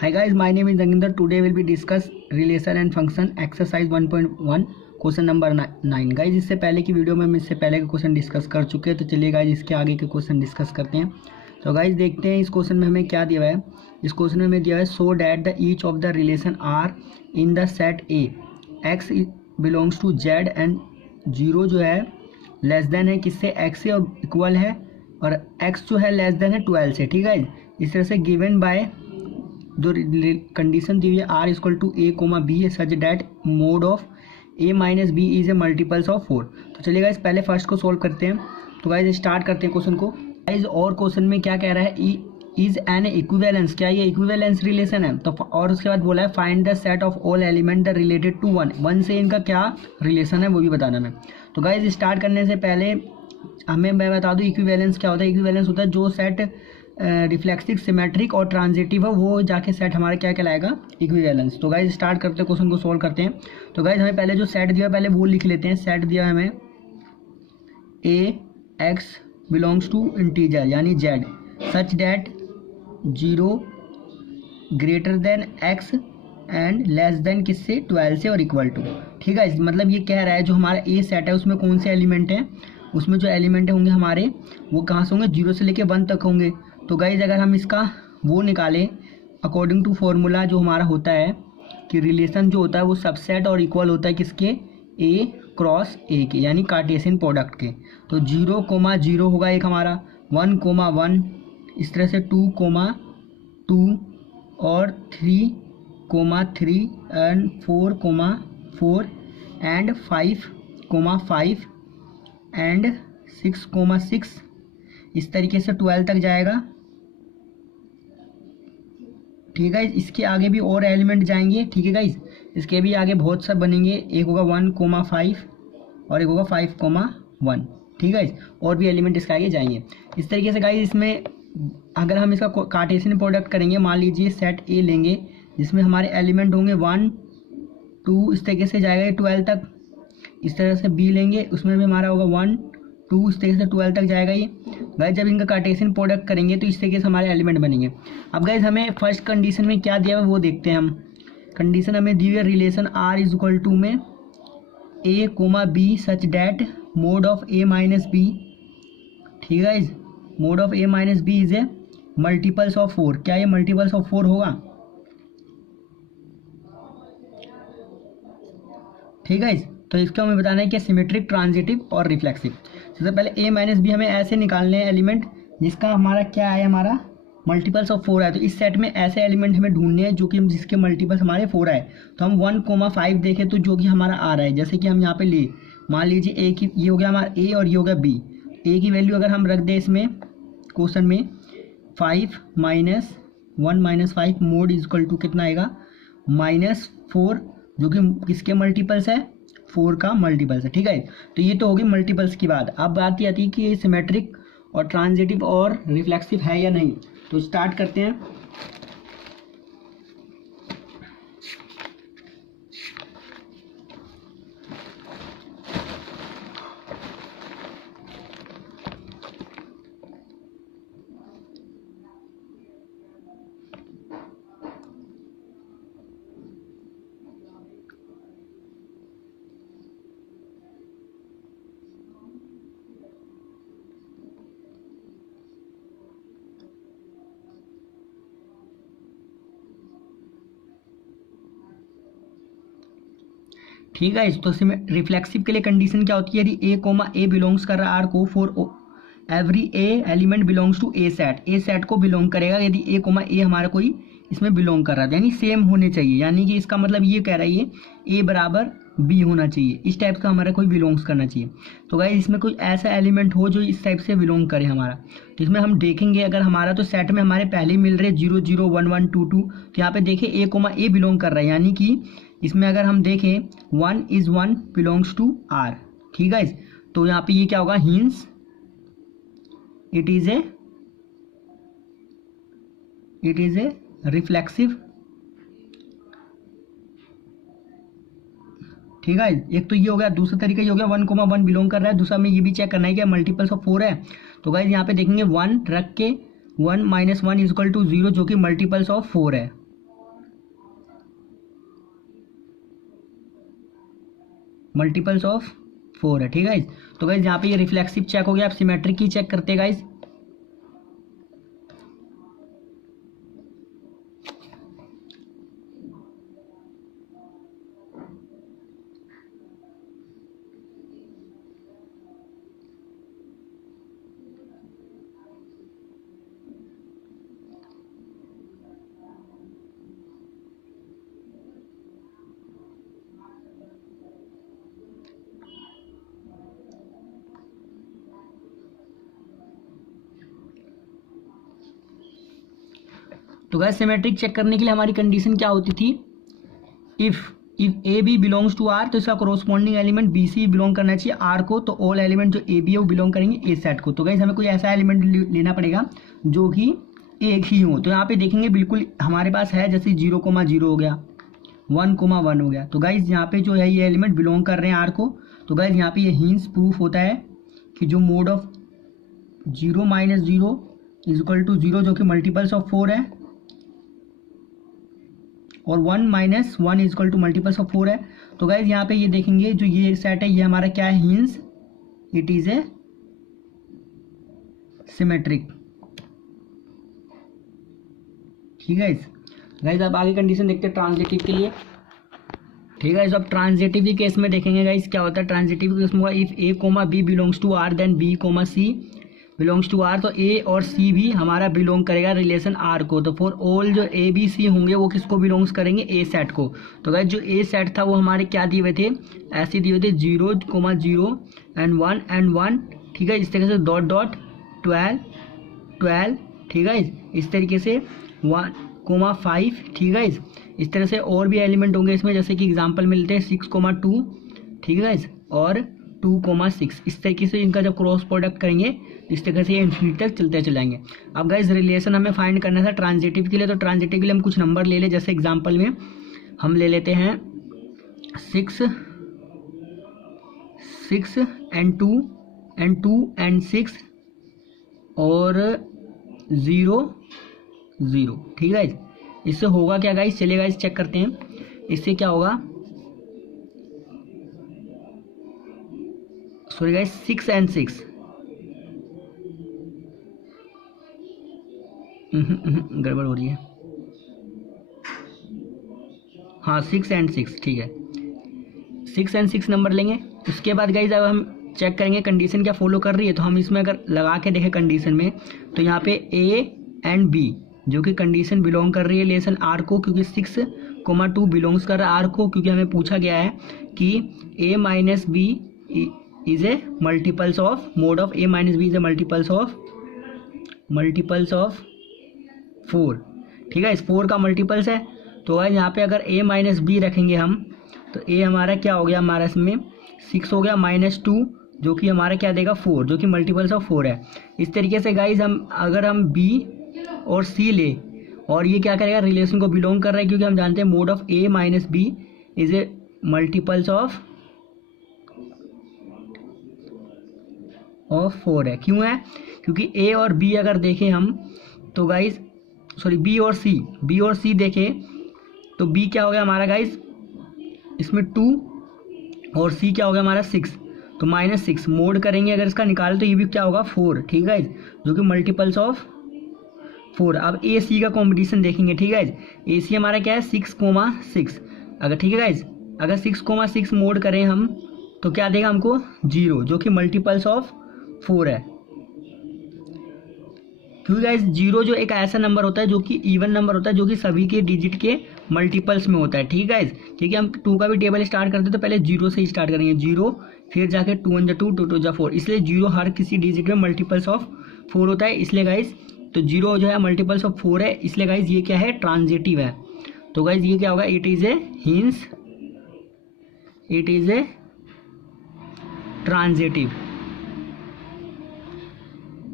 Hi guys, my name is Janginder. Today we'll be discuss relation and function exercise 1.1 question number 9। Guys इससे पहले की video में हम इससे पहले के क्वेश्चन डिस्कस कर चुके हैं, तो चलिए गाइज इसके आगे के क्वेश्चन डिस्कस करते हैं। तो गाइज देखते हैं इस क्वेश्चन में हमें क्या दिया है। इस क्वेश्चन में हमें दिया है so that the each of the relation are in the set a x belongs to z and zero जो है लेस देन है किससे, एक्स से, और इक्वल है, और एक्स जो है लेस देन है 12 से। ठीक है, इस तरह से गिवन बाय जो कंडीशन दी हुई है R equal to a comma b है such that mod of a minus b is a multiples of 4। तो चलिए गाइज पहले फर्स्ट को सोल्व करते हैं। तो गाइज स्टार्ट करते हैं क्वेश्चन को। गाइज और क्वेश्चन में क्या कह रहा है, इज एन इक्विवेलेंस, क्या ये इक्विवेलेंस रिलेशन है। तो और उसके बाद बोला है find the set of all element the related to one से इनका क्या रिलेशन है वो भी बताना है। तो गाइज स्टार्ट करने से पहले मैं बता दूँ इक्विवेलेंस क्या होता है। इक्विवेलेंस होता है जो सेट रिफ्लेक्सिव, सिमेट्रिक और ट्रांजिटिव है वो जाके सेट हमारा क्या कहलाएगा, इक्विवेलेंस। तो गाइज स्टार्ट करते हैं, क्वेश्चन को सोल्व करते हैं। तो गाइज हमें पहले जो सेट दिया है पहले वो लिख लेते हैं। सेट दिया है हमें ए एक्स बिलोंग्स टू इंटीजर यानी Z such that 0 greater than x and less than किससे, 12 से, और इक्वल टू। ठीक है, मतलब ये कह रहा है जो हमारा ए सेट है उसमें कौन से एलिमेंट हैं, उसमें जो एलिमेंट होंगे हमारे वो कहाँ से होंगे, 0 से लेके 1 तक होंगे। तो गाइज अगर हम इसका वो निकालें अकॉर्डिंग टू फॉर्मूला जो हमारा होता है कि रिलेशन जो होता है वो सबसेट और इक्वल होता है किसके, ए क्रॉस ए के, यानी कार्टेशियन प्रोडक्ट के। तो 0,0 होगा एक हमारा, 1,1, इस तरह से 2,2 और 3,3 एंड 4,4 एंड 5,5 एंड 6,6, इस तरीके से 12 तक जाएगा। ठीक है, इसके आगे भी और एलिमेंट जाएंगे। ठीक है गाइज, इसके भी आगे बहुत सब बनेंगे, एक होगा 1,5 और एक होगा 5,1। ठीक है, और भी एलिमेंट इसके आगे जाएंगे। इस तरीके से गाइज इसमें अगर हम इसका कार्टेशियन प्रोडक्ट करेंगे, मान लीजिए सेट ए लेंगे जिसमें हमारे एलिमेंट होंगे 1, 2, इस तरीके से जाएगा 12 तक। इस तरह से बी लेंगे उसमें भी हमारा होगा 1, 2, इस तरीके से 12 तक जाएगा ये। गाइज जब इनका कार्टेशियन प्रोडक्ट करेंगे तो इस तरीके से हमारे एलिमेंट बनेंगे। अब गाइज हमें फर्स्ट कंडीशन में क्या दिया है वो देखते हैं हम। कंडीशन हमें दी हुई है relation R is equal to में a comma b such that mod of a minus b. ठीक है guys, mod of a minus b is a multiples of 4। क्या ये मल्टीपल्स ऑफ 4 होगा। ठीक है, तो इसको हमें बताना है कि सिमेट्रिक, ट्रांजिटिव और रिफ्लेक्सिव। सबसे पहले ए माइनस बी हमें ऐसे निकालने हैं एलिमेंट जिसका हमारा क्या है, हमारा मल्टीपल्स ऑफ 4 है। तो इस सेट में ऐसे एलिमेंट हमें ढूंढने हैं जो कि जिसके मल्टीपल्स हमारे 4 आए। तो हम 1,5 देखें तो जो कि हमारा आ रहा है, जैसे कि हम यहाँ पे ले मान लीजिए ए की, ये हो गया हमारा ए और ये हो गया बी। ए की वैल्यू अगर हम रख दें इसमें क्वेश्चन में 5 -1 -5 मोड इज इक्वल टू कितना आएगा, -4, जो कि किसके मल्टीपल्स है, 4 का मल्टीपल्स है। ठीक है, तो ये तो होगी मल्टीपल्स की बात। अब बात ये आती है कि ये सिमेट्रिक और ट्रांजिटिव और रिफ्लेक्सिव है या नहीं। तो स्टार्ट करते हैं। ठीक है, तो रिफ्लेक्सिव के लिए कंडीशन क्या होती है, यदि ए कोमा ए बिलोंग्स कर रहा है आर को, for every a element belongs to a set को बिलोंग करेगा यदि ए कोमा ए हमारा कोई इसमें बिलोंग कर रहा है, यानी सेम होने चाहिए। यानी कि इसका मतलब ये कह रही है ए बराबर बी होना चाहिए, इस टाइप का हमारा कोई बिलोंग्स करना चाहिए। तो गाइस इसमें कोई ऐसा एलिमेंट हो जो इस टाइप से बिलोंग करे हमारा, तो इसमें हम देखेंगे अगर हमारा तो सेट में हमारे पहले ही मिल रहे 0 0 1 1 2 2, तो यहाँ पे देखें ए कोमा ए बिलोंग कर रहा है, यानी कि इसमें अगर हम देखें 1 is 1 बिलोंग्स टू आर। ठीक है, तो यहाँ पे ये क्या होगा, hints it is a reflexive. ठीक है, एक तो ये हो गया, दूसरा तरीका ये हो गया 1,1 बिलोंग कर रहा है। दूसरा में ये भी चेक करना है कि मल्टीपल्स ऑफ 4 है। तो गाइज यहाँ पे देखेंगे 1 रख के 1 - 1 इज इक्वल टू 0 जो कि मल्टीपल्स ऑफ 4 है। मल्टीपल्स ऑफ 4 है। ठीक है गाइज, तो गाइज यहाँ पे ये रिफ्लेक्सिव चेक हो गया। आप सिमेट्रिक की चेक करते हैं गाइज। तो गाइस सिमेट्रिक चेक करने के लिए हमारी कंडीशन क्या होती थी, if a B belongs to R, तो इसका corresponding element b c belong करना चाहिए आर को, तो ऑल एलिमेंट जो ए बी है वो बिलोंग करेंगे ए सेट को। तो गाइस हमें कोई ऐसा एलिमेंट लेना पड़ेगा जो कि एक ही हो। तो यहाँ पे देखेंगे बिल्कुल हमारे पास है, जैसे 0,0 हो गया, 1,1 हो गया। तो गाइस यहाँ पे जो है ये एलिमेंट बिलोंग कर रहे हैं आर को। तो गाइस यहाँ पे ये हिंस प्रूफ होता है कि जो mod of 0 - 0 is equal to 0 जो कि मल्टीपल्स ऑफ 4 है, और 1 - 1 is equal to multiples of 4 है। तो गाइज यहाँ पे ये देखेंगे जो ये सेट है ये हमारा क्या है, hints, it is a symmetric. ठीक है गाइज, अब आगे कंडीशन देखते हैं ट्रांजिटिव के लिए। ठीक है, अब ट्रांजिटिव के केस में देखेंगे गाइज क्या होता है। ट्रांजिटिव के केस में if a comma b belongs to R then b comma c belongs to R, तो ए और सी भी हमारा बिलोंग करेगा रिलेशन आर को। तो फॉर ऑल जो ए बी सी होंगे वो किसको बिलोंग्स करेंगे, ए सेट को। तो गाइस जो ए सेट था वो हमारे क्या दिए हुए थे, ऐसे दिए हुए थे 0,0 एंड 1 एंड 1। ठीक है, इस तरीके से डॉट डॉट 12 12। ठीक है, इस तरीके से 1,5। ठीक है, इस तरह से और भी एलिमेंट होंगे इसमें, जैसे कि एग्जाम्पल मिलते हैं 6,2। ठीक है, और 2,6। इस तरीके से इनका जब क्रॉस प्रोडक्ट करेंगे इस तरह से ये इन्फिनिटी तक चलते चलाएंगे। अब गाइस रिलेशन हमें फाइंड करना था ट्रांजिटिव के लिए। तो ट्रांजिटिव के लिए हम कुछ नंबर ले लें, जैसे एग्जांपल में हम ले लेते हैं 6 एंड 2 एंड 6 और 0 0। ठीक है, इससे होगा क्या गाइस, चलिए गाइस चेक करते हैं इससे क्या होगा। सॉरी गाइस, 6 एंड 6 गड़बड़ हो रही है। हाँ 6 एंड 6। ठीक है, 6 एंड 6 नंबर लेंगे। उसके बाद गाइज अब हम चेक करेंगे कंडीशन क्या फॉलो कर रही है। तो हम इसमें अगर लगा के देखें कंडीशन में, तो यहाँ पे ए एंड बी जो कि कंडीशन बिलोंग कर रही है रिलेशन आर को, क्योंकि 6,2 बिलोंग्स कर रहा है आर को, क्योंकि हमें पूछा गया है कि a minus b is a multiples of, mod of a minus b is a multiples of 4। ठीक है, इस 4 का मल्टीपल्स है। तो गाइस यहाँ पे अगर a माइनस बी रखेंगे हम, तो a हमारा क्या हो गया, हमारा इसमें 6 हो गया, -2 जो कि हमारा क्या देगा 4, जो कि मल्टीपल्स ऑफ 4 है। इस तरीके से गाइस अगर हम b और c ले, और ये क्या करेगा, रिलेशन को बिलोंग कर रहा है, क्योंकि हम जानते हैं mod of a minus b is a multiples of 4 है। क्यों है, क्योंकि a और b अगर देखें हम, तो गाइस सॉरी बी और सी देखें, तो बी क्या हो गया हमारा गाइस इसमें 2 और सी क्या हो गया हमारा 6, तो -6 मोड करेंगे अगर इसका निकाले तो ये भी क्या होगा 4। ठीक है गाइस, जो कि मल्टीपल्स ऑफ 4। अब ए सी का कॉम्बिनेशन देखेंगे। ठीक है, ए सी हमारा क्या है 6,6। अगर ठीक है गाइस, अगर 6,6 मोड करें हम तो क्या देगा हमको 0, जो कि मल्टीपल्स ऑफ 4 है। क्योंकि गाइस 0 जो एक ऐसा नंबर होता है जो कि इवन नंबर होता है, जो कि सभी के डिजिट के मल्टीपल्स में होता है। ठीक है गाइस, क्योंकि हम 2 का भी टेबल स्टार्ट करते हैं तो पहले 0 से ही स्टार्ट करेंगे, 0 फिर जाके 2 1 2 2 2 4, इसलिए 0 हर किसी डिजिट में मल्टीपल्स ऑफ 4 होता है। इसलिए गाइस तो 0 जो है मल्टीपल्स ऑफ 4 है, इसलिए गाइस ये क्या है, ट्रांजिटिव है। तो गाइस ये क्या होगा, इट इज ए ट्रांजिटिव।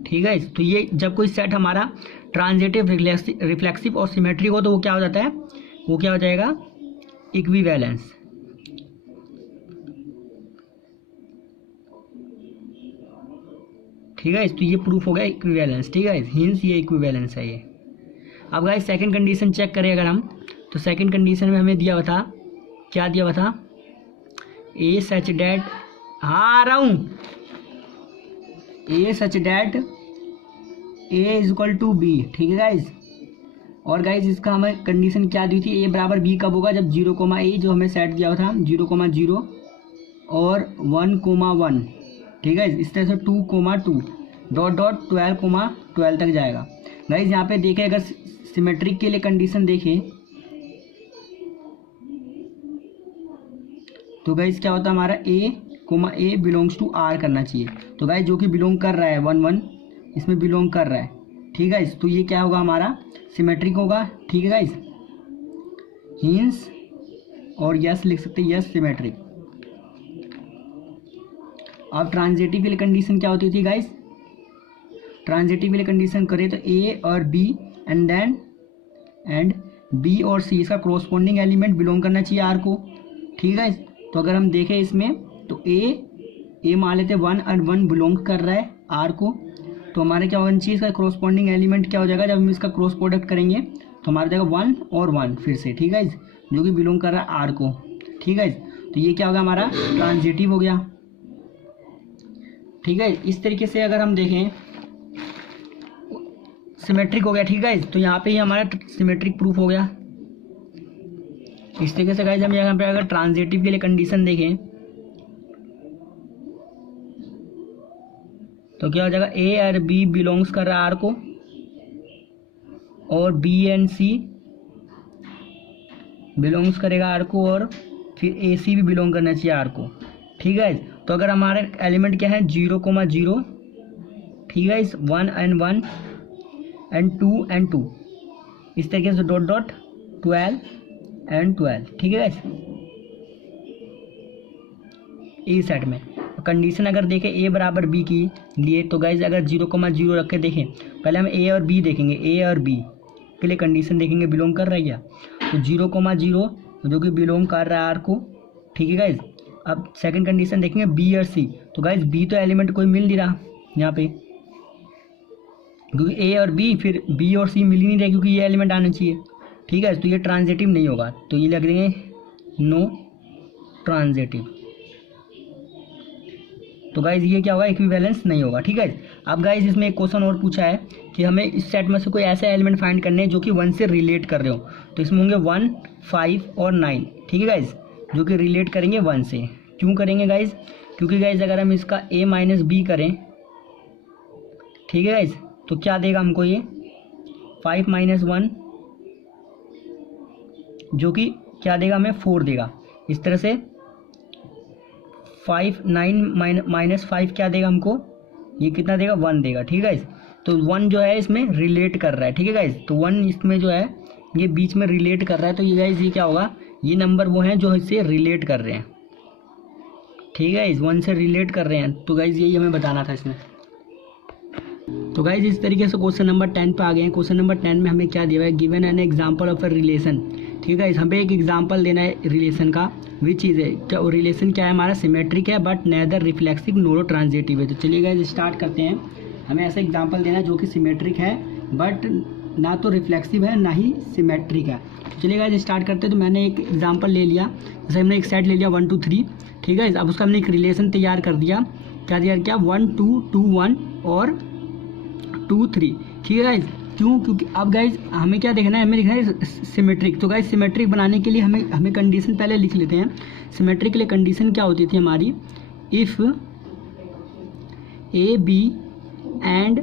ठीक है, तो ये जब कोई सेट हमारा ट्रांजिटिव, रिफ्लेक्सिव और सिमेट्रिक हो तो वो क्या हो जाता है, वो क्या हो जाएगा, इक्विवेलेंस। ठीक है, तो ये प्रूफ हो गया इक्विवेलेंस। ठीक है, हिंस ये इक्विवेलेंस है ये। अब गाइस सेकंड कंडीशन चेक करें अगर हम, तो सेकंड कंडीशन में हमें दिया हुआ था, क्या दिया हुआ था ए सच डैट, हाँ आ रहा हूँ, a such that a is equal to b, ठीक है गाइज। और गाइज इसका हमें कंडीशन क्या दी थी, ए बराबर बी कब होगा, जब 0, जो हमें सेट किया था 0, और 1, 1, ठीक है। इस तरह से 2, 2 डॉट डॉट 12, 12 तक जाएगा। गाइज यहाँ पे देखें, अगर सिमेट्रिक के लिए कंडीशन देखें तो गाइज क्या होता है हमारा ए बिलोंग्स टू आर करना चाहिए। तो गाइज जो कि बिलोंग कर रहा है 1, 1 इसमें बिलोंग कर रहा है, ठीक है। तो ये क्या होगा हमारा सिमेट्रिक होगा, ठीक है गाइज। हिंस और यस लिख सकते हैं, यस सिमेट्रिक। अब ट्रांजिटिव के लिए कंडीशन क्या होती थी गाइज, ट्रांजिटिव के लिए कंडीशन करें तो ए और बी एंड बी और सी इसका कोरोस्पोंडिंग एलिमेंट बिलोंग करना चाहिए आर को, ठीक है। तो अगर हम देखें इसमें तो ए मान लेते 1 और 1 बिलोंग कर रहा है आर को, तो हमारे क्या होना चाहिए, इसका कोरोस्पोंडिंग एलिमेंट क्या हो जाएगा, जब हम इसका क्रॉस प्रोडक्ट करेंगे तो हमारा जाएगा 1 और 1 फिर से, ठीक है, जो कि बिलोंग कर रहा है आर को, ठीक है। तो ये क्या होगा हमारा ट्रांजिटिव हो गया, ठीक है। इस तरीके से अगर हम देखें सिमेट्रिक हो गया, ठीक है। तो यहाँ पे ही हमारा सिमेट्रिक प्रूफ हो गया। इस तरीके से गाइज हम यहाँ पे अगर ट्रांजिटिव के लिए कंडीशन देखें तो क्या हो जाएगा, ए और बी बिलोंग्स कर रहा है आर को, और बी एंड सी बिलोंग्स करेगा आर को, और फिर ए सी भी बिलोंग करना चाहिए आर को, ठीक है। तो अगर हमारे एलिमेंट क्या है 0, 0, ठीक है, 1 and 1 एंड 2 and 2, इस तरीके से डॉट डॉट 12 and 12, ठीक है। ए सेट में कंडीशन अगर देखें ए बराबर बी की लिए तो गाइज अगर 0, 0 रख के देखें, पहले हम ए और बी देखेंगे, ए और बी के लिए कंडीशन देखेंगे बिलोंग कर रहा है क्या, तो 0, 0 जो कि बिलोंग कर रहा है आर को, ठीक है गाइज। अब सेकंड कंडीशन देखेंगे बी और सी, तो गाइज बी तो एलिमेंट कोई मिल नहीं रहा यहाँ पे, क्योंकि ए और बी, फिर बी और सी मिल ही नहीं रहे क्योंकि ये एलिमेंट आना चाहिए, ठीक है। तो ये ट्रांजिटिव नहीं होगा, तो ये लिख देंगे नो ट्रांजिटिव। तो गाइज ये क्या होगा, इक्विवेलेंस नहीं होगा, ठीक है। अब गाइज इसमें एक क्वेश्चन और पूछा है कि हमें इस सेट में से कोई ऐसे एलिमेंट फाइंड करने हैं जो कि 1 से रिलेट कर रहे हो, तो इसमें होंगे 1, 5 और 9, ठीक है गाइज, जो कि रिलेट करेंगे 1 से। क्यों करेंगे गाइज, क्योंकि गाइज अगर हम इसका a माइनस बी करें, ठीक है गाइज, तो क्या देगा हमको ये 5 माइनस 1, जो कि क्या देगा हमें 4 देगा। इस तरह से 5, 9 माइनस 5 क्या देगा हमको, ये कितना देगा 1 देगा, ठीक है गाइज। तो 1 जो है इसमें रिलेट कर रहा है, ठीक है गाइज। तो 1 इसमें जो है ये बीच में रिलेट कर रहा है, तो ये गाइज ये क्या होगा, ये नंबर वो हैं जो इससे रिलेट कर रहे हैं, ठीक है गाइज, 1 से रिलेट कर रहे हैं। तो गाइज यही हमें बताना था इसमें। तो गाइज इस तरीके से क्वेश्चन नंबर 10 पे आ गए हैं। क्वेश्चन नंबर 10 में हमें क्या दिया हुआ है, given an example of a relation, ठीक है। हमें एक एग्जांपल देना है रिलेशन का, विच चीज़ है क्या, वो रिलेशन क्या है हमारा, सिमेट्रिक है but neither reflexive nor transitive है। तो चलिए गाइज स्टार्ट करते हैं। हमें ऐसा एग्जांपल देना है जो कि सिमेट्रिक है बट ना तो रिफ्लेक्सिव है ना ही सिमेट्रिक है। तो चलिए गाइज स्टार्ट करते हैं। तो मैंने एक एग्जांपल ले लिया, जैसे हमने एक सेट ले लिया 1, 2, 3, ठीक है। अब उसका हमने एक रिलेशन तैयार कर दिया, क्या तैयार किया 1, 2, 2, 1 और 2, 3, ठीक है गाइज। क्यों, क्योंकि अब गाइज हमें क्या देखना है, हमें देखना है सिमेट्रिक। तो गाइज सिमेट्रिक बनाने के लिए हमें कंडीशन पहले लिख लेते हैं। सिमेट्रिक के लिए कंडीशन क्या होती थी हमारी, if a b and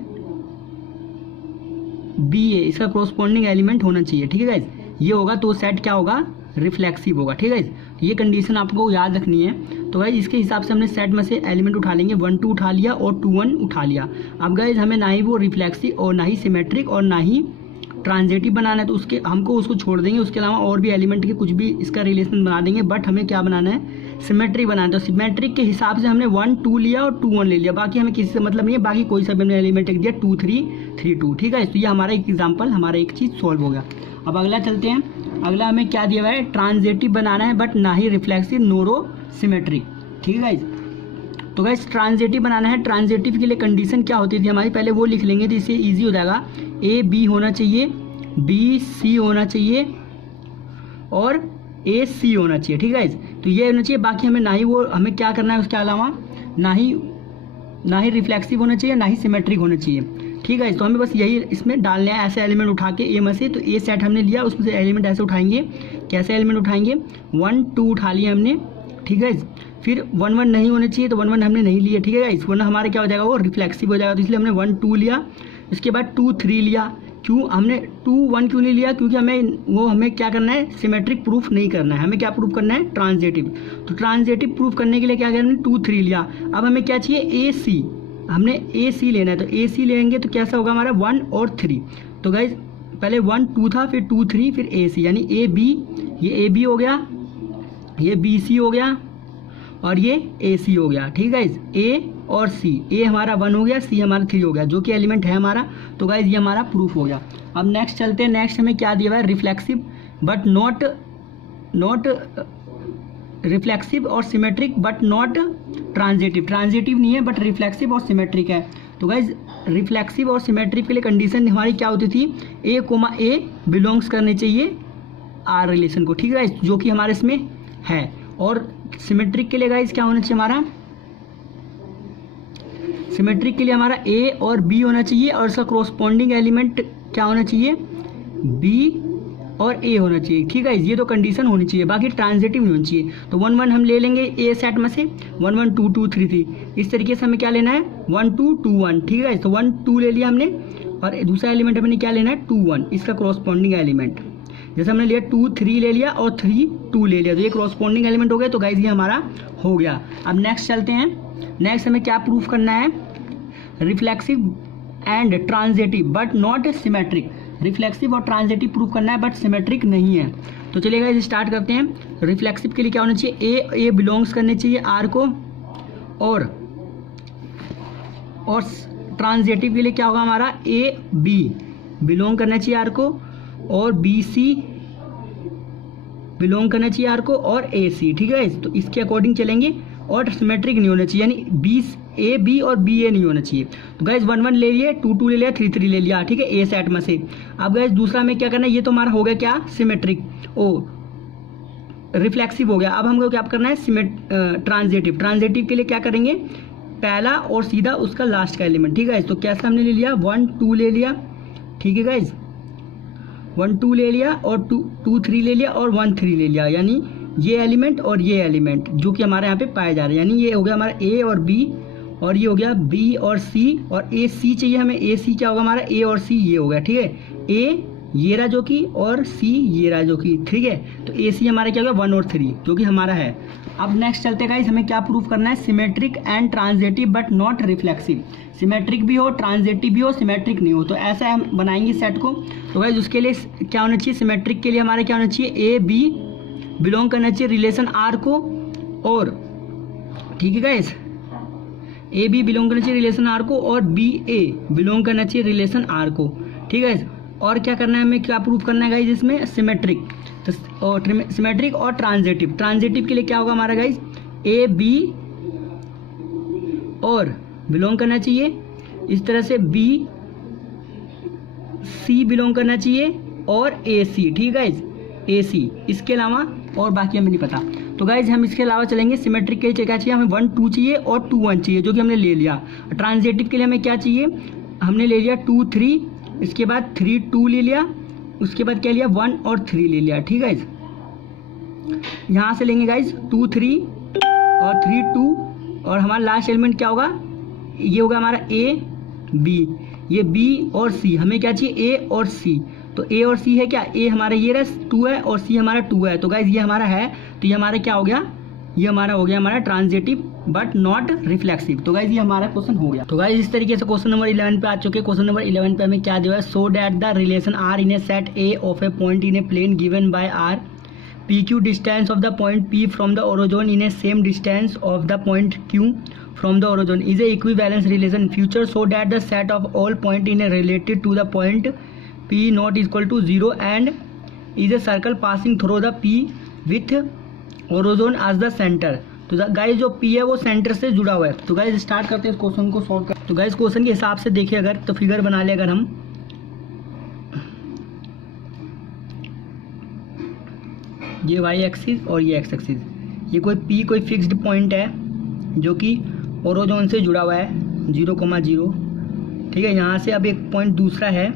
b a इसका कोरोस्पोंडिंग एलिमेंट होना चाहिए, ठीक है गाइज। ये होगा तो सेट क्या होगा, रिफ्लेक्सिव होगा, ठीक है। ये कंडीशन आपको याद रखनी है। तो गाइज इसके हिसाब से हमने सेट में से एलिमेंट उठा लेंगे, 1, 2 उठा लिया और 2, 1 उठा लिया। अब गाइज हमें ना ही वो रिफ्लेक्सिव और ना ही सिमेट्रिक और ना ही ट्रांजिटिव बनाना है, तो हमको उसको छोड़ देंगे। उसके अलावा और भी एलिमेंट के कुछ भी इसका रिलेशन बना देंगे, बट हमें क्या बनाना है, सिमेट्रिक बनाना है। तो सिमेट्रिक के हिसाब से हमने 1, 2 लिया और 2, 1 ले लिया, बाकी हमें किसी से मतलब नहीं है, बाकी कोई सा भी हमने एलिमेंट लिख दिया 2, 3, 3, 2, ठीक है। तो ये हमारा एक एग्जाम्पल, हमारा एक चीज़ सॉल्व हो गया। अब अगला चलते हैं। अगला हमें क्या दिया हुआ है, ट्रांजिटिव बनाना है बट ना ही रिफ्लेक्सिव नोरो सिमेट्रिक, ठीक है गाइज। तो गाइज ट्रांजिटिव बनाना है। ट्रांजिटिव के लिए कंडीशन क्या होती थी हमारी, पहले वो लिख लेंगे तो इससे ईजी हो जाएगा। ए बी होना चाहिए, बी सी होना चाहिए और ए सी होना चाहिए, ठीक है। तो ये होना चाहिए, बाकी हमें ना ही वो हमें क्या करना है उसके अलावा, ना ही रिफ्लेक्सिव होना चाहिए, ना ही सिमेट्रिक होना चाहिए, ठीक है। तो हमें बस यही इसमें डालने हैं ऐसे एलिमेंट उठा के ए में से। तो ए सेट हमने लिया, उसमें से एलिमेंट ऐसे उठाएंगे, कैसे एलिमेंट उठाएंगे, 1 2 उठा लिए हमने, ठीक है। फिर 1 1 नहीं होने चाहिए, तो 1 1 हमने नहीं लिए, ठीक है। वरना हमारा क्या हो जाएगा, वो रिफ्लेक्सिव हो जाएगा। तो इसलिए हमने 1 2 लिया, इसके बाद 2 3 लिया। क्यों हमने 2 1 क्यों नहीं लिया, क्योंकि हमें क्या करना है, सिमेट्रिक प्रूफ नहीं करना है, हमें क्या प्रूफ करना है, ट्रांजिटिव। तो ट्रांजिटिव प्रूफ करने के लिए क्या करना है, 2 3 लिया। अब हमें क्या चाहिए, ए सी, हमने ए सी लेना है। तो ए सी लेंगे तो कैसा होगा हमारा 1 और 3। तो गाइज पहले 1 2 था, फिर 2 3, फिर ए सी, यानी ए बी, ये ए बी हो गया, ये बी सी हो गया, और ये ए सी हो गया, ठीक है। ए और सी, ए हमारा 1 हो गया, सी हमारा 3 हो गया, जो कि एलिमेंट है हमारा। तो गाइज ये हमारा प्रूफ हो गया। अब नेक्स्ट चलते हैं। नेक्स्ट हमें क्या दिया हुआ है, रिफ्लेक्सिव बट नॉट रिफ्लेक्सिव और symmetric but not transitive. Transitive नहीं है बट रिफ्लेक्सिव और सिमेट्रिक है। तो गाइज रिफ्लेक्सिव और सिमेट्रिक के लिए कंडीशन हमारी क्या होती थी, ए कोमा ए बिलोंग्स करने चाहिए आर रिलेशन को, ठीक है, जो कि हमारे इसमें है। और सिमेट्रिक के लिए गाइज क्या होना चाहिए हमारा, सिमेट्रिक के लिए हमारा ए और बी होना चाहिए, और इसका क्रॉसपोंडिंग एलिमेंट क्या होना चाहिए, बी और ए होना चाहिए, ठीक है। ये तो कंडीशन होनी चाहिए, बाकी ट्रांजिटिव नहीं होनी चाहिए। तो 1 1 हम ले लेंगे ए सेट में से, 1 1 2 2 3 3, इस तरीके से हमें क्या लेना है, 1 2 2 1, ठीक है। तो 1 2 ले लिया हमने, और दूसरा एलिमेंट हमने क्या लेना है, 2 1, इसका क्रॉसपोंडिंग एलिमेंट। जैसे हमने लिया 2 3 ले लिया और 3 2 ले लिया, तो ये क्रॉसपोंडिंग एलिमेंट हो गया। तो गाइज ये हमारा हो गया। अब नेक्स्ट चलते हैं। नेक्स्ट हमें क्या प्रूफ करना है, reflexive and transitive but not symmetric. Reflexive और ट्रांजिटिव प्रूफ करना है बट सिमेट्रिक नहीं है। तो चलिए गाइस स्टार्ट करते हैं। रिफ्लेक्सिव के लिए क्या होना चाहिए, ए बिलोंग्स करने चाहिए आर को, और ट्रांजिटिव के लिए क्या होगा हमारा, ए बी बिलोंग करना चाहिए आर को, और बी सी बिलोंग करना चाहिए आर को, और ए सी, ठीक है। तो इसके अकॉर्डिंग चलेंगे, और सिमेट्रिक नहीं होना चाहिए, यानी बी ए बी और बी ए नहीं होना चाहिए। तो गाइज 1 1 ले लिए, 2 2 ले लिया, 3 3 ले लिया, ठीक है, ए सेट में से। अब गाइज दूसरा में क्या करना है, ये तो हमारा हो गया क्या, सिमेट्रिक, रिफ्लेक्सिव हो गया। अब हमको क्या करना है, ट्रांजिटिव। ट्रांजिटिव के लिए क्या करेंगे, पहला और सीधा उसका लास्ट का एलिमेंट, ठीक है। तो कैसा हमने ले लिया, 1 2 ले लिया, ठीक है गाइज, 1 2 ले लिया, और 2 3 ले लिया, और 1 3 ले लिया, यानी ये एलिमेंट और ये एलिमेंट जो कि हमारे यहाँ पे पाए जा रहे हैं, यानी ये हो गया हमारा ए और बी, और ये हो गया बी और सी, और ए सी चाहिए हमें, ए सी क्या होगा हमारा, ए और सी ये हो गया, ठीक है। ए ये रहा जो कि, और सी ये रहा जो कि, ठीक है। तो ए सी हमारा क्या होगा, 1 और 3 जो कि हमारा है। अब नेक्स्ट चलते गाइस, हमें क्या प्रूफ करना है, symmetric and transitive but not reflexive. Symmetric भी हो, ट्रांजिटिव भी हो, सिमेट्रिक नहीं हो, तो ऐसा हम बनाएंगे सेट को। तो गाइस उसके लिए क्या होना चाहिए, सिमेट्रिक के लिए हमारे क्या होना चाहिए, ए बी बिलोंग करना चाहिए रिलेशन आर को, और ठीक है गाइस, ए बी बिलोंग करना चाहिए रिलेशन आर को, और बी ए बिलोंग करना चाहिए रिलेशन आर को, ठीक है। और क्या करना है, हमें क्या प्रूफ करना है गाइज इसमें, सिमेट्रिक। तो और सिमेट्रिक और ट्रांजिटिव। ट्रांजिटिव के लिए क्या होगा हमारा गाइज, ए बी और बिलोंग करना चाहिए, इस तरह से बी सी बिलोंग करना चाहिए, और ए सी, ठीक है, ए सी। इसके अलावा और बाकी हमें नहीं पता। तो गाइज हम इसके अलावा चलेंगे, सिमेट्रिक के लिए क्या चाहिए, हमें 1 2 चाहिए और 2 1 चाहिए, जो कि हमने ले लिया। ट्रांजिटिव के लिए हमें क्या चाहिए, हमने ले लिया 2 3, इसके बाद 3 2 ले लिया, उसके बाद क्या लिया, 1 और 3 ले लिया, ठीक है। यहाँ से लेंगे गाइज 2 3 और 3 2, और हमारा लास्ट एलिमेंट क्या होगा, ये होगा हमारा ए बी, ये बी और सी, हमें क्या चाहिए, ए और सी। तो ए और सी है क्या, ए हमारा ये रहा 2 है, और सी हमारा 2 है। तो गाइज ये हमारा है, तो ये हमारा क्या हो गया, ये हमारा हो गया हमारा ट्रांजिटिव बट नॉट रिफ्लेक्सिव। तो गाइज ये हमारा क्वेश्चन हो गया। तो गाइज इस तरीके से क्वेश्चन नंबर 11 पे आ चुके हैं। क्वेश्चन नंबर 11 पे हमें क्या दिया है, so that the relation are in a set A of a point in a plane given by R, P Q distance of the point P from the origin in a same distance of the point Q from the origin is a equivalence relation future so that the set of all point in a related to the point p not equal to 0 and is a circle passing through the p with origin as the center। तो guys जो p है वो centre से जुड़ा हुआ है। तो guys start करते हैं इस क्वेश्चन को सॉल्व कर। तो गाइस क्वेश्चन के हिसाब से देखिए, अगर तो फिगर बना ले, अगर हम ये वाई एक्सिस और ये एक्स एक्सिस। ये कोई फिक्स्ड पॉइंट है जो कि ओरोजोन से जुड़ा हुआ है 0,0, ठीक है। यहाँ से अब एक पॉइंट दूसरा है,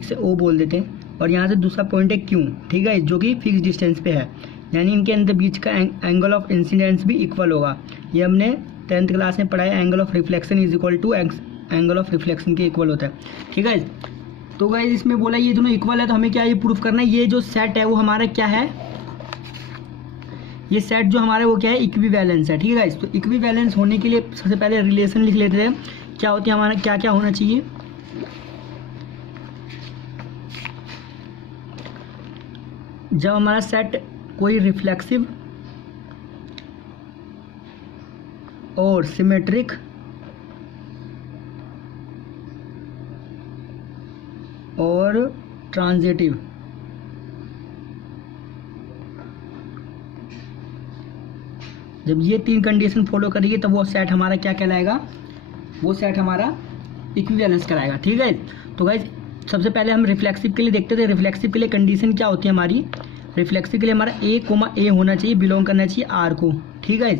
इसे ओ बोल देते हैं, और यहाँ से दूसरा पॉइंट है क्यू, ठीक है, जो कि फिक्स डिस्टेंस पे है, यानी इनके अंदर बीच का एंगल ऑफ इंसिडेंस भी इक्वल होगा। ये हमने 10th क्लास में पढ़ा है, angle of reflection is equal to angle of reflection के इक्वल होता है, ठीक है। तो गाइस इसमें बोला ये दोनों इक्वल है, तो हमें क्या ये प्रूफ करना है, ये जो सेट है वो हमारा क्या है, ये सेट जो हमारा वो क्या है, इक्विवेलेंस है, ठीक है गाइस। तो इक्विवेलेंस होने के लिए सबसे पहले रिलेशन लिख लेते हैं, क्या होती है हमारा, क्या क्या होना चाहिए। जब हमारा सेट कोई रिफ्लेक्सिव और सिमेट्रिक और ट्रांजिटिव जब ये 3 कंडीशन फॉलो करेगी तब वो सेट हमारा क्या कहलाएगा, वो सेट हमारा इक्विवेलेंस कहलाएगा, ठीक है। तो गाइस सबसे पहले हम रिफ्लेक्सिव के लिए देखते थे, रिफ्लेक्सिव के लिए कंडीशन क्या होती है हमारी, रिफ्लेक्सिव के लिए हमारा ए होना चाहिए, बिलोंग करना चाहिए आर को, ठीक है।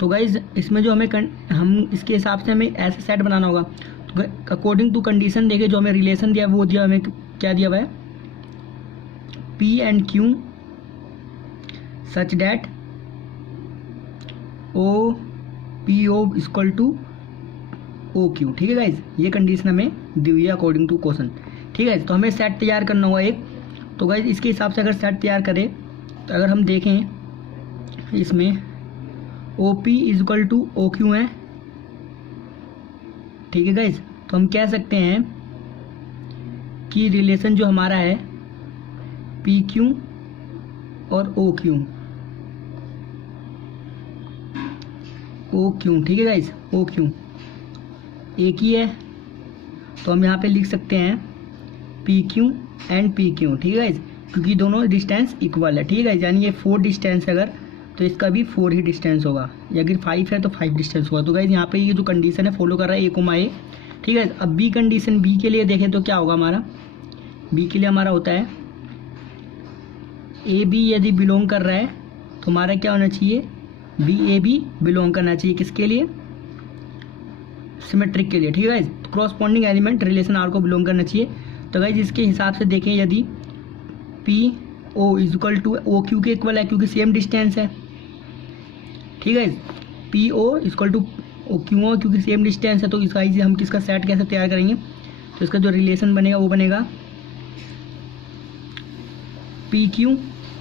तो गाइस इसमें जो हम इसके हिसाब से हमें ऐसा सेट बनाना होगा। तो अकॉर्डिंग टू कंडीशन देखे जो हमें रिलेशन दिया वो दिया, हमें क्या दिया हुआ है, P and Q such that O P O equal to O Q, ठीक है गाइज, ये कंडीशन हमें दी हुई है अकॉर्डिंग टू क्वेश्चन, ठीक है। तो हमें सेट तैयार करना होगा एक। तो गाइज इसके हिसाब से अगर सेट तैयार करें तो अगर हम देखें इसमें O P is equal to O Q है, ठीक है गाइज। तो हम कह सकते हैं कि रिलेशन जो हमारा है पी क्यू और ओ क्यू, ठीक है गाइज, ओ क्यू एक ही है, तो हम यहाँ पे लिख सकते हैं P Q and P Q, ठीक है गाइज, क्योंकि दोनों डिस्टेंस इक्वल है, ठीक है गाइज। यानी ये 4 डिस्टेंस अगर, तो इसका भी 4 ही डिस्टेंस होगा, या अगर 5 है तो 5 डिस्टेंस होगा। तो गाइज यहाँ पे ये जो कंडीशन है फॉलो कर रहा है ए, ठीक है। अब बी कंडीशन, बी के लिए देखें तो क्या होगा हमारा, बी के लिए हमारा होता है ए बी यदि बिलोंग कर रहा है तो हमारा क्या होना चाहिए, बी ए बी बिलोंग करना चाहिए किसके लिए, सिमेट्रिक के लिए, ठीक है गाइज। तो क्रॉसपॉन्डिंग एलिमेंट रिलेशन आर को बिलोंग करना चाहिए। तो गाइज इसके हिसाब से देखें यदि P O is equal to O Q के इक्वल है, क्योंकि सेम डिस्टेंस है, ठीक है। P O is equal to O Q O, क्योंकि सेम डिस्टेंस है। तो इसका हम किसका सेट कैसे तैयार करेंगे, तो इसका जो रिलेशन बनेगा वो बनेगा P Q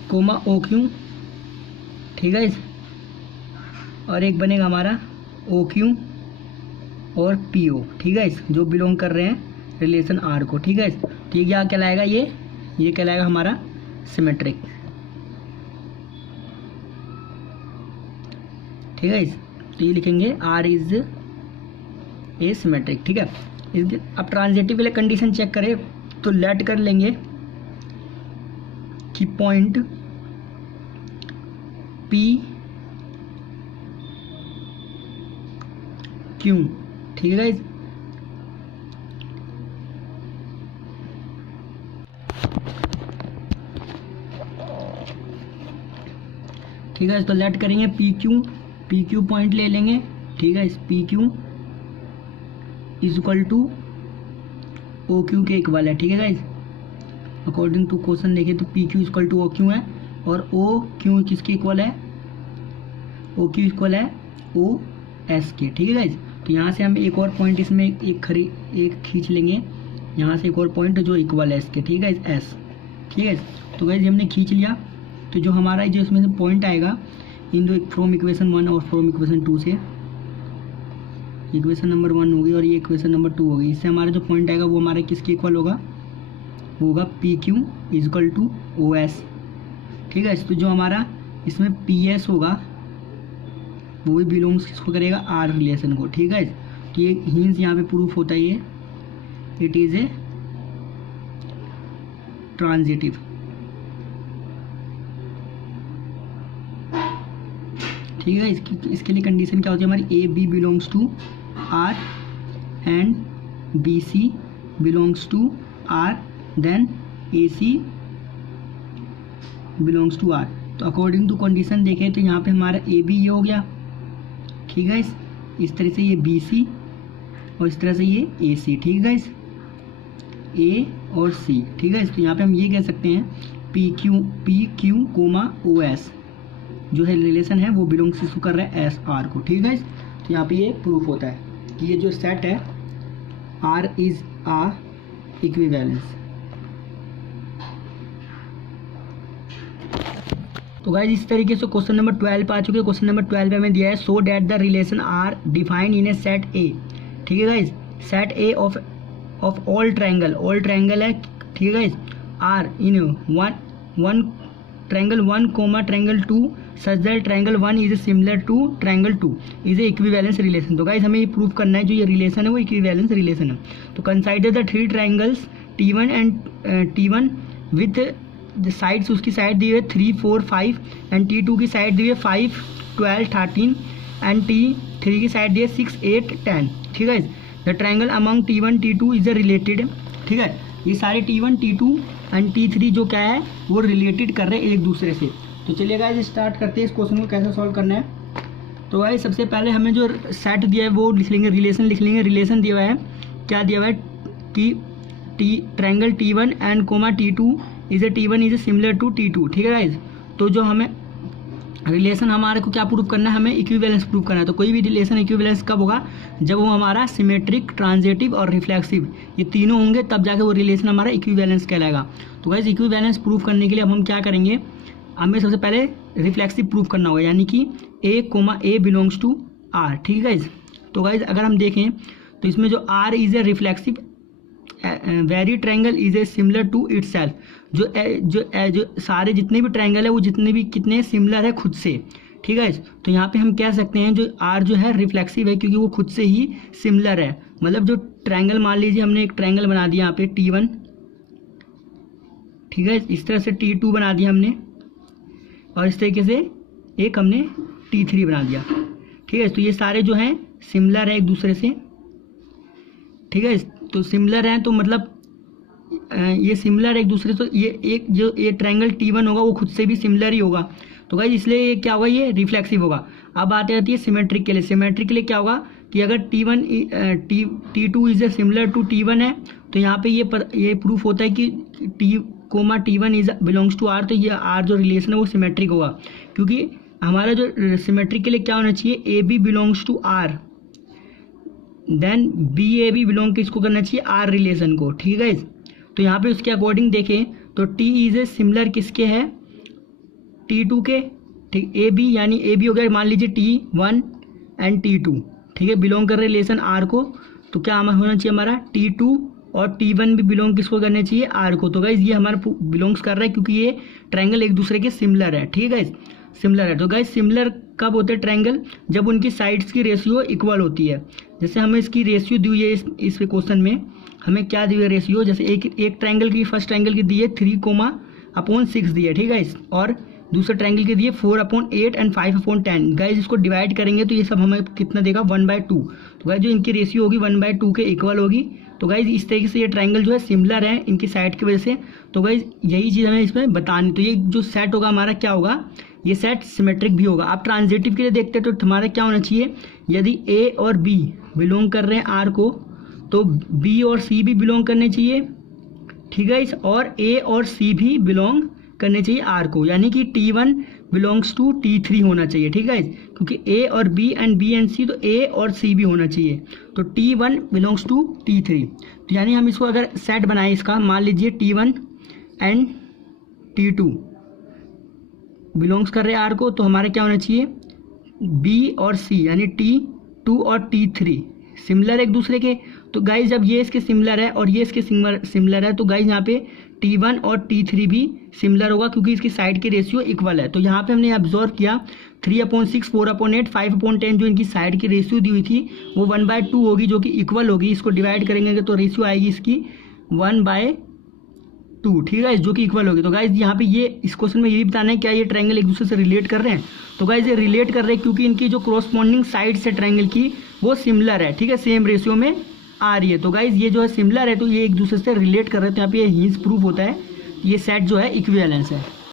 comma O Q, ठीक है। और एक बनेगा हमारा ओ क्यू और पी ओ, ठीक है, जो बिलोंग कर रहे हैं रिलेशन आर को, ठीक है। तो ये क्या कहलाएगा, ये कहलाएगा हमारा सिमेट्रिक, ठीक है। तो ये लिखेंगे आर इज ए सिमेट्रिक, ठीक है। अब ट्रांजिटिव के लिए कंडीशन चेक करें तो लेट कर लेंगे कि पॉइंट पी क्यू, ठीक है गाइज, ठीक है। तो लेट करेंगे पी क्यू पॉइंट ले लेंगे, ठीक है। P Q is equal to O Q के इक्वल है, ठीक है गाइज। अकॉर्डिंग टू क्वेश्चन देखें तो P Q equal to O Q है, और ओ क्यू किसके इक्वल है, ओ क्यू इक्वल है ओ एस के, ठीक है गाइज। तो यहाँ से हम एक और पॉइंट इसमें एक खींच लेंगे, यहाँ से एक और पॉइंट जो इक्वल है इसके, ठीक है, एस, ठीक है। तो गाइज हमने खींच लिया, तो जो हमारा जो इसमें से पॉइंट आएगा इन दो, फ्रॉम इक्वेशन 1 और फ्रॉम इक्वेशन 2 से, इक्वेशन नंबर 1 होगी और ये इक्वेशन नंबर 2 होगी, इससे हमारा जो पॉइंट आएगा वो हमारा किसके इक्वल होगा, वो होगा P Q is equal to O S, ठीक है। तो जो हमारा इसमें पी एस होगा वो भी बिलोंग्स किसको करेगा, आर रिलेशन को, ठीक है। तो ये हिंस यहाँ पे प्रूफ होता है, ये इट इज ए ट्रांजिटिव, ठीक है। इसके लिए कंडीशन क्या होती है हमारी, A B belongs to R and B C belongs to R, then A C belongs to R. तो अकॉर्डिंग टू कंडीशन देखें तो यहाँ पे हमारा ए बी ये हो गया, ठीक है। इस तरह से ये बी सी और इस तरह से ये ए सी, ठीक है, ए और सी, ठीक है। तो यहाँ पे हम ये कह सकते हैं P Q comma O S जो है रिलेशन है वो बिलोंग्स कर रहा है एस आर को, ठीक है। तो यहाँ पे ये प्रूफ होता है कि ये जो सेट है आर इज आ इक्विवेलेंस। तो गाइस इस तरीके से क्वेश्चन नंबर 12 पे आ चुके हैं। क्वेश्चन नंबर 12 पे हमें दिया है so that the relation R defined in a set A, ठीक है guys. Set A of all triangle है, ठीक है। R in one triangle 1 comma triangle 2 such that triangle 1 is similar to triangle 2 is a equivalence relation. तो guys हमें ये prove करना है जो ये रिलेशन है वो इक्विवेलेंस रिलेशन है। तो consider the 3 triangles T1 and T1 with the sides, उसकी साइड दी हुई है 3 4 5 एंड T2 की साइड दी हुई है 5 12 13 एंड T3 की साइड दी है 6 8 10, ठीक है। The triangle among T1 T2 is related, ठीक है। ये सारे T1 T2 एंड T3 जो क्या है वो रिलेटेड कर रहे हैं एक दूसरे से। तो चलिए गाइस स्टार्ट करते हैं इस क्वेश्चन को कैसे सॉल्व करना है। तो गाइस सबसे पहले हमें जो सेट दिया है वो लिख लेंगे, रिलेशन लिख लेंगे। रिलेशन दिया हुआ है, क्या दिया हुआ है कि triangle T1 and comma T2 is a T1 is a similar to T2, ठीक है गाइस। तो जो हमें रिलेशन हमारे को क्या प्रूव करना है, हमें इक्विवेलेंस प्रूव करना है। तो कोई भी रिलेशन इक्विवेलेंस कब होगा, जब वो हमारा सिमेट्रिक, ट्रांजिटिव और रिफ्लेक्सिव ये तीनों होंगे, तब जाके वो रिलेशन हमारा इक्विवेलेंस कहलाएगा। तो गाइस इक्विवेलेंस प्रूव करने के लिए अब हम क्या करेंगे, हमें सबसे पहले रिफ्लेक्सिव प्रूव करना होगा, यानी कि a comma a belongs to R, ठीक है गाइस। तो गाइस अगर हम देखें तो इसमें जो R is a reflexive every triangle is a similar to itself, जो सारे जितने भी ट्रायंगल है वो जितने भी कितने सिमिलर है खुद से, ठीक है। तो यहाँ पे हम कह सकते हैं जो आर जो है रिफ्लेक्सिव है क्योंकि वो खुद से ही सिमिलर है। मतलब जो ट्रायंगल, मान लीजिए हमने एक ट्रायंगल बना दिया यहाँ पे T1, ठीक है, इस तरह से T2 बना दिया हमने और इस तरीके से एक हमने T3 बना दिया, ठीक है। तो ये सारे जो हैं सिमिलर है एक दूसरे से, ठीक है। तो सिमिलर हैं तो मतलब ये सिमिलर एक दूसरे से, ये एक जो ये ट्रायंगल T1 होगा वो खुद से भी सिमिलर ही होगा। तो गाइस इसलिए ये क्या होगा, ये रिफ्लेक्सिव होगा। अब आते आती है सिमेट्रिक के लिए। सिमेट्रिक के लिए क्या होगा कि अगर T2 is a similar to T1 है तो यहाँ पे ये प्रूफ होता है कि T1 is belongs to R, तो ये R जो रिलेशन है वो सिमेट्रिक होगा। क्योंकि हमारा जो सिमेट्रिक के लिए क्या होना चाहिए, A B belongs to R, then B A B belong किसको करना चाहिए, आर रिलेशन को, ठीक है। तो यहाँ पे उसके अकॉर्डिंग देखें तो टी इज ए सिमिलर किसके है, T2 के, ठीक। ए बी यानी ए बी हो गया मान लीजिए T1 एंड T2, ठीक है, बिलोंग कर रहे रिलेशन आर को। तो क्या होना चाहिए हमारा T2 और T1 भी बिलोंग किसको करने चाहिए, आर को। तो गाइज ये हमारा बिलोंग्स कर रहा है क्योंकि ये ट्रायंगल एक दूसरे के सिमिलर है, ठीक है, सिमिलर है। तो गाइज सिमिलर कब होते हैं ट्रायंगल, जब उनकी साइड्स की रेशियो इक्वल होती है। जैसे हमें इसकी रेशियो दी हुई है इस क्वेश्चन में, हमें क्या दी हुई है रेशियो, जैसे एक ट्रायंगल की, फर्स्ट ट्रायंगल की दी है 3,6 दी है, ठीक है। और दूसरे ट्रायंगल की दी है 4/8 एंड 5/10। गाइज इसको डिवाइड करेंगे तो ये सब हमें कितना देगा, 1/2। तो गाइज जो इनकी रेशियो होगी 1/2 के इक्वल होगी। तो गाइज इस तरीके से ये ट्रायंगल जो है सिमिलर है इनकी साइड की वजह से। तो गाइज यही चीज़ हमें इसमें बतानी। तो ये जो सेट होगा हमारा क्या होगा, ये सेट सिमेट्रिक भी होगा। आप ट्रांजिटिव के लिए देखते हैं तो हमारा क्या होना चाहिए, यदि ए और बी बिलोंग कर रहे हैं आर को तो बी और सी भी बिलोंग करने चाहिए, ठीक है। और ए और सी भी बिलोंग करने चाहिए आर को, यानी कि T1 बिलोंग्स टू T3 होना चाहिए, ठीक है। क्योंकि ए और बी एंड बी एंड सी, तो ए और सी भी होना चाहिए। तो T1 बिलोंग्स टू T3। तो यानी हम इसको अगर सेट बनाएं इसका, मान लीजिए T1 एंड T2 बिलोंग्स कर रहे हैं आर को, तो हमारे क्या होना चाहिए, बी और सी यानी T2 और T3 सिमिलर एक दूसरे के। तो गाइज जब ये इसके सिमिलर है और ये इसके सिमिलर है तो गाइज यहाँ पे T1 और T3 भी सिमिलर होगा क्योंकि इसकी साइड के रेशियो इक्वल है। तो यहाँ पे हमने ऑब्जर्व किया 3/6 4/8 5/10 जो इनकी साइड की रेशियो दी हुई थी वो 1/2 होगी जो कि इक्वल होगी। इसको डिवाइड करेंगे तो रेशियो आएगी इसकी 1/2, ठीक है, जो कि इक्वल होगी। तो गाइज यहाँ पे ये इस क्वेश्चन में यही बताना है क्या ये ट्रायंगल एक दूसरे से रिलेट कर रहे हैं। तो गाइज ये रिलेट कर रहे हैं क्योंकि इनकी जो क्रॉसपॉन्डिंग साइड्स है ट्रायंगल की वो सिमिलर है, ठीक है, सेम रेशियो में आ रही है। तो गाइज ये जो है सिमिलर है तो ये एक दूसरे से रिलेट कर रहे हैं। तो यहाँ पे ये हिंज प्रूफ होता है ये सेट जो है इक्विवेलेंस है।